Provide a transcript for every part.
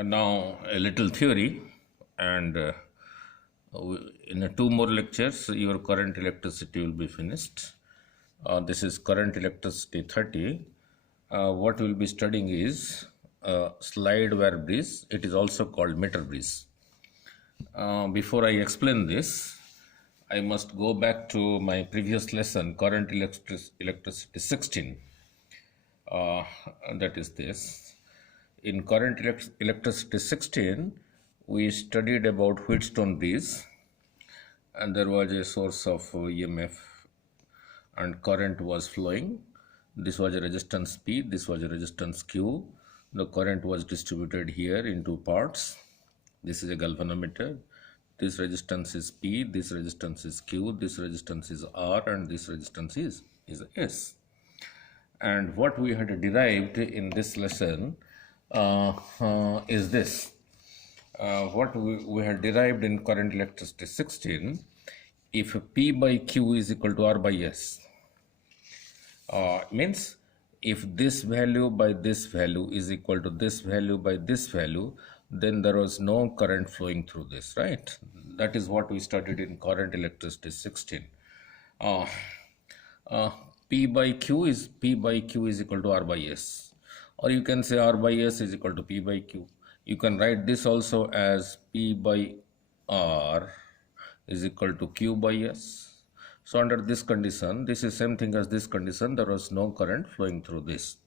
Now a little theory, and in two more lectures your current electricity will be finished. This is current electricity 30. What we will be studying is slide wire bridge. It is also called meter bridge. Before I explain this, I must go back to my previous lesson, current electricity 16. That is this. In current electricity 16, we studied about Wheatstone bridge, and there was a source of EMF and current was flowing. This was a resistance P, this was a resistance Q. The current was distributed here in two parts. This is a galvanometer. This resistance is P, this resistance is Q, this resistance is R, and this resistance is S. And what we had derived in this lesson is this. What we had derived in current electricity 16, if P by Q is equal to R by S, means if this value by this value is equal to this value by this value, then there was no current flowing through this, right? That is what we studied in current electricity 16. P by Q is equal to R by S, or you can say R by S is equal to P by Q. You can write this also as P by R is equal to Q by S. So under this condition, this is same thing as this condition, there was no current flowing through this.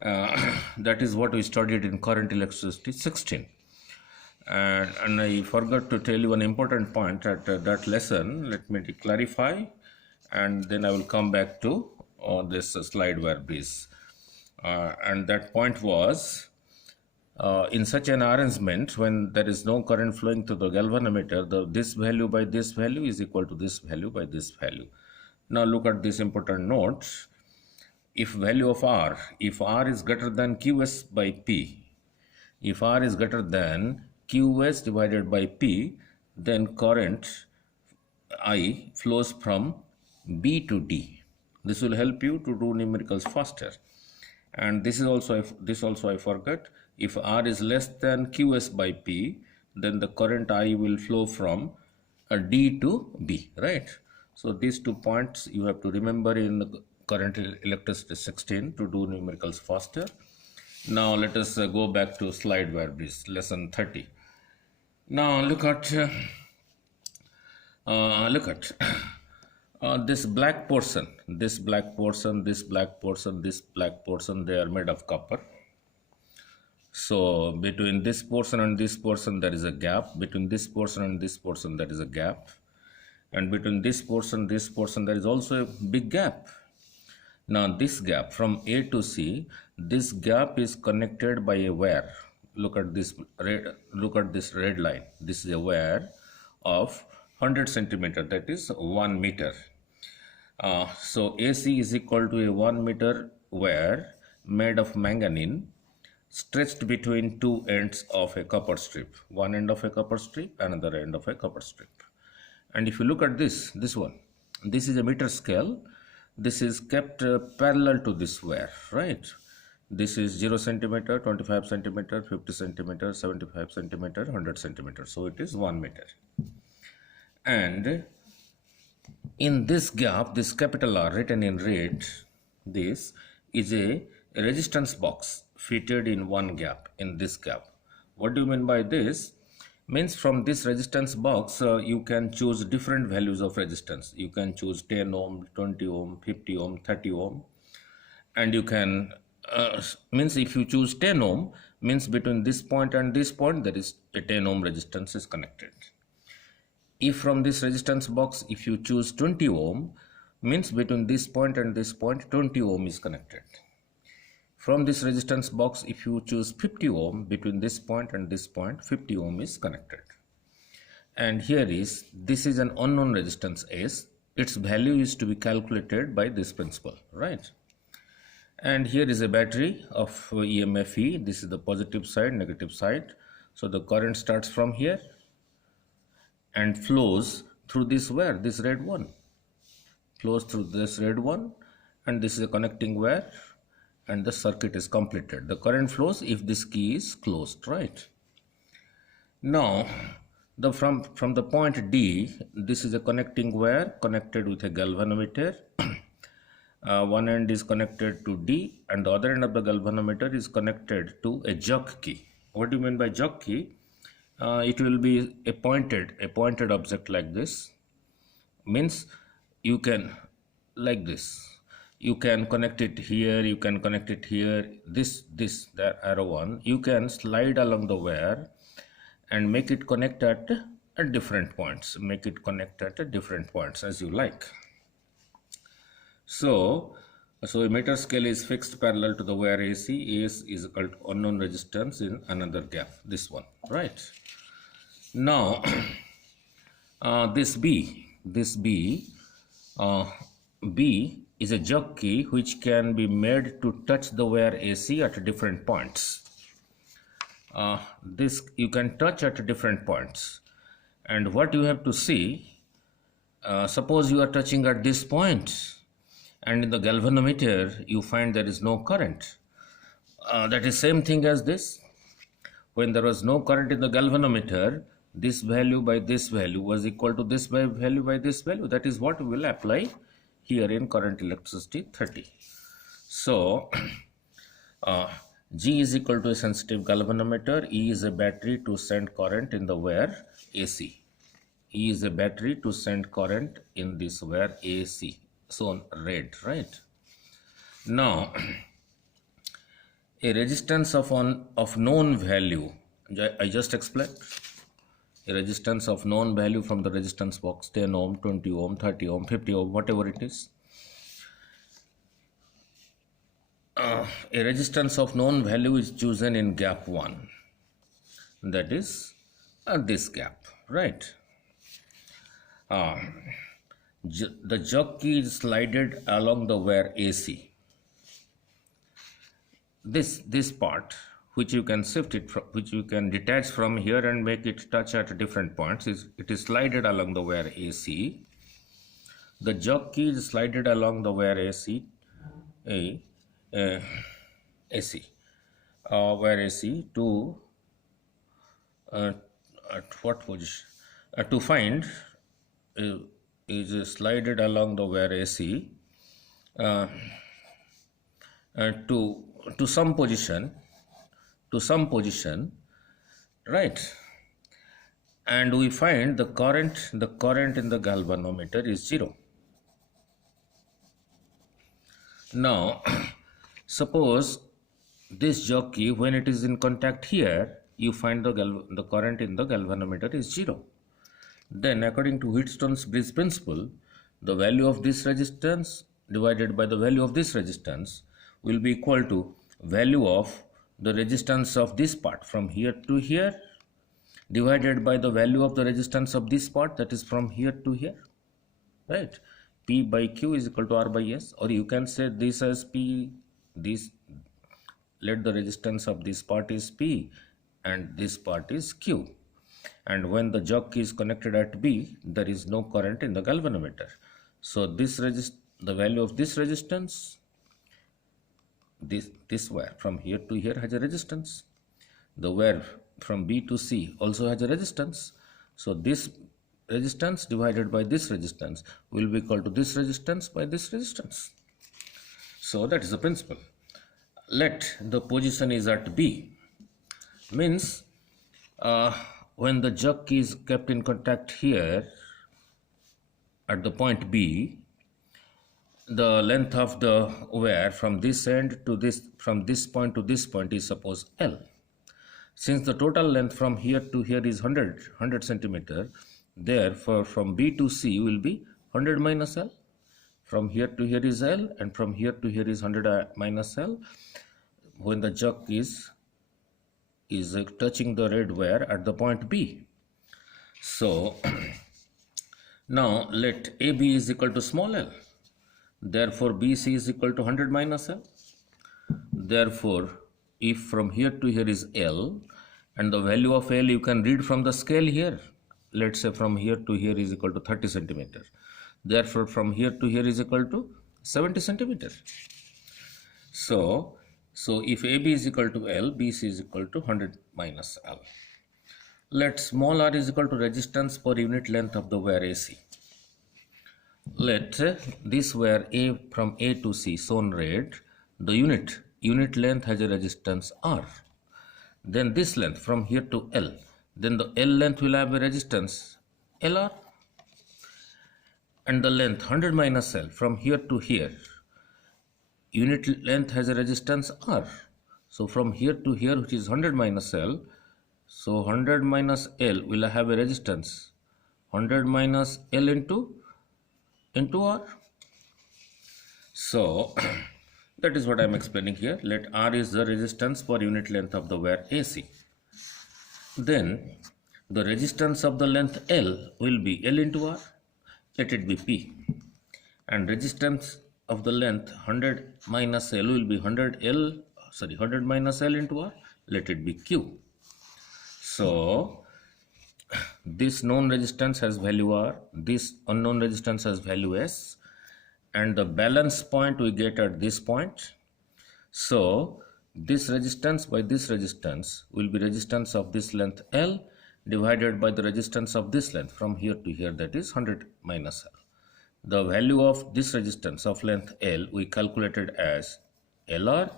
That is what we studied in current electricity 16. And I forgot to tell you an important point at that lesson. Let me clarify, and then I will come back to this slide wire bridge. And that point was, in such an arrangement, when there is no current flowing through the galvanometer, this value by this value is equal to this value by this value. Now look at this important note. If value of R, if R is greater than Qs by P, if R is greater than Qs divided by P, then current I flows from B to D. This will help you to do numericals faster. And this also I forgot. If R is less than Qs by P, then the current I will flow from D to B, right? So these 2 points you have to remember in the current electricity 16 to do numericals faster. Now let us go back to slide wire bridge, lesson 30. Now look at this black portion, this black portion, this black portion, this black portion, they are made of copper. So between this portion and this portion there is a gap, between this portion and this portion there is a gap, and between this portion there is also a big gap. Now this gap from A to C, this gap is connected by a wire. Look at this red line. This is a wire of 100 centimeter, that is 1 meter. So AC is equal to a 1 meter wire made of manganese stretched between two ends of a copper strip. One end of a copper strip, another end of a copper strip. And if you look at this one, this is a meter scale. This is kept parallel to this wire, right? This is 0 centimeter, 25 centimeter, 50 centimeter, 75 centimeter, 100 centimeter. So it is 1 meter. And in this gap, this capital R written in red, this is a resistance box fitted in one gap, in this gap. What do you mean by this? Means from this resistance box, you can choose different values of resistance. You can choose 10 ohm, 20 ohm, 50 ohm, 30 ohm. And you can, means if you choose 10 ohm, means between this point and this point, there is a 10 ohm resistance is connected. If from this resistance box, if you choose 20 ohm, means between this point and this point, 20 ohm is connected. From this resistance box, if you choose 50 ohm, between this point and this point, 50 ohm is connected. And here is, this is an unknown resistance S. Its value is to be calculated by this principle, right? And here is a battery of EMF E. This is the positive side, negative side. So the current starts from here and flows through this wire, this red one. Flows through this red one, and this is a connecting wire. and the circuit is completed. The current flows if this key is closed, right? Now, from the point D, this is a connecting wire connected with a galvanometer. One end is connected to D and the other end of the galvanometer is connected to a jog key. What do you mean by jog key? It will be a pointed object like this. Means you can, like this, you can connect it here, you can connect it here, the arrow one, you can slide along the wire and make it connect at different points, as you like. So a meter scale is fixed parallel to the wire AC. AS is equal to unknown resistance in another gap, this one, right? Now this B is a jog key which can be made to touch the wire AC at different points. This you can touch at different points, and what you have to see, suppose you are touching at this point and in the galvanometer you find there is no current. That is same thing as this. When there was no current in the galvanometer, this value by this value was equal to this value by this value. That is what we will apply here in current electricity 30. So G is equal to a sensitive galvanometer. E is a battery to send current in the wire AC. E is a battery to send current in this wire AC. So red, right? Now a resistance of known value, I just explained. A resistance of known value from the resistance box, 10 ohm, 20 ohm, 30 ohm, 50 ohm, whatever it is. A resistance of known value is chosen in gap 1, that is this gap, right? The jog key is slided along the wire AC. This part, which you can shift it from, which you can detach from here and make it touch at different points, it is slided along the wire AC. The jog key is slided along the wire AC, wire AC to at what position? To find is slided along the wire AC to some position, right? And we find the current in the galvanometer is 0. Now suppose this jog key, when it is in contact here, you find the current in the galvanometer is 0. Then according to Wheatstone's bridge principle, the value of this resistance divided by the value of this resistance will be equal to value of the resistance of this part from here to here divided by the value of the resistance of this part, that is from here to here, right? P by Q is equal to R by S, or you can say this as P, let the resistance of this part is P and this part is Q. And when the jog key is connected at B, there is no current in the galvanometer. So the value of this resistance, this wire from here to here has a resistance. The wire from B to C also has a resistance. So this resistance divided by this resistance will be equal to this resistance by this resistance. So that is the principle. Let the position is at B, means when the jog key is kept in contact here at the point B, the length of the wire from this end to this, from this point to this point is suppose L. Since the total length from here to here is 100 centimeter, therefore from B to C will be 100 minus L. From here to here is L and from here to here is 100 minus L. When the jog is touching the red wire at the point B. So now let AB is equal to small l. Therefore BC is equal to 100 minus L. Therefore if from here to here is L and the value of L you can read from the scale here. Let's say from here to here is equal to 30 centimeter. Therefore from here to here is equal to 70 centimeter. So So if AB is equal to L, BC is equal to 100 minus L. Let small r is equal to resistance per unit length of the wire AC. Let this wire A from A to C shown red, the unit length has a resistance R. Then this length from here to L, then the L length will have a resistance LR, and the length 100 minus L from here to here, unit length has a resistance R. So from here to here, which is 100 minus L, so 100 minus L will have a resistance 100 minus L into R. So that is what I am explaining here. Let R is the resistance per unit length of the wire AC. Then the resistance of the length L will be L into R. Let it be P. And resistance of the length 100 minus L will be 100 minus L into R. Let it be Q. So this known resistance has value R, this unknown resistance has value S, and the balance point we get at this point. So this resistance by this resistance will be resistance of this length L divided by the resistance of this length from here to here, that is 100 minus L. The value of this resistance of length L we calculated as LR.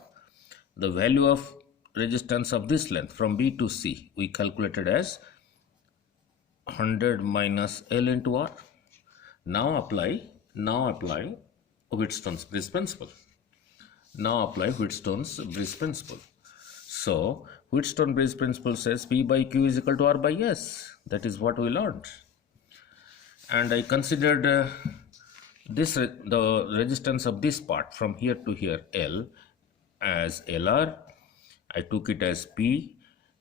The value of resistance of this length from B to C we calculated as 100 minus L into R. Now apply Wheatstone's bridge principle. So Wheatstone bridge principle says P by Q is equal to R by S. That is what we learned. And I considered the resistance of this part from here to here L as LR. I took it as P,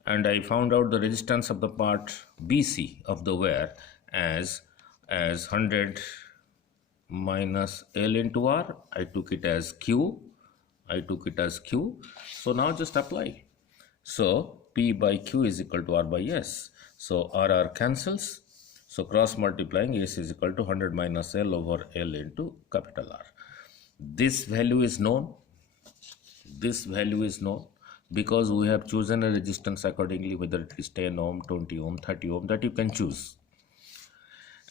and I found out the resistance of the part BC of the wire as 100 minus L into R. I took it as Q. So now just apply. So P by Q is equal to R by S. So RR cancels. So cross multiplying, S is equal to 100 minus L over L into capital R. This value is known. Because we have chosen a resistance accordingly, whether it is 10 ohm, 20 ohm, 30 ohm, that you can choose.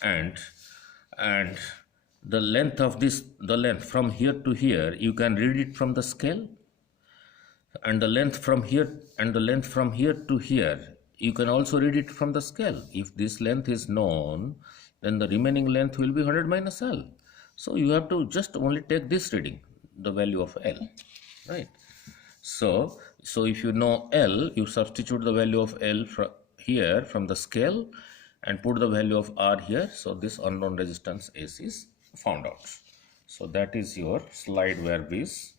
And the length of the length from here to here, you can read it from the scale. And the length from here to here, you can also read it from the scale. If this length is known, then the remaining length will be 100 minus L. So you have to just only take this reading, the value of L, right? So if you know L, you substitute the value of L here from the scale and put the value of R here. So this unknown resistance S is found out. So that is your slide wire bridge.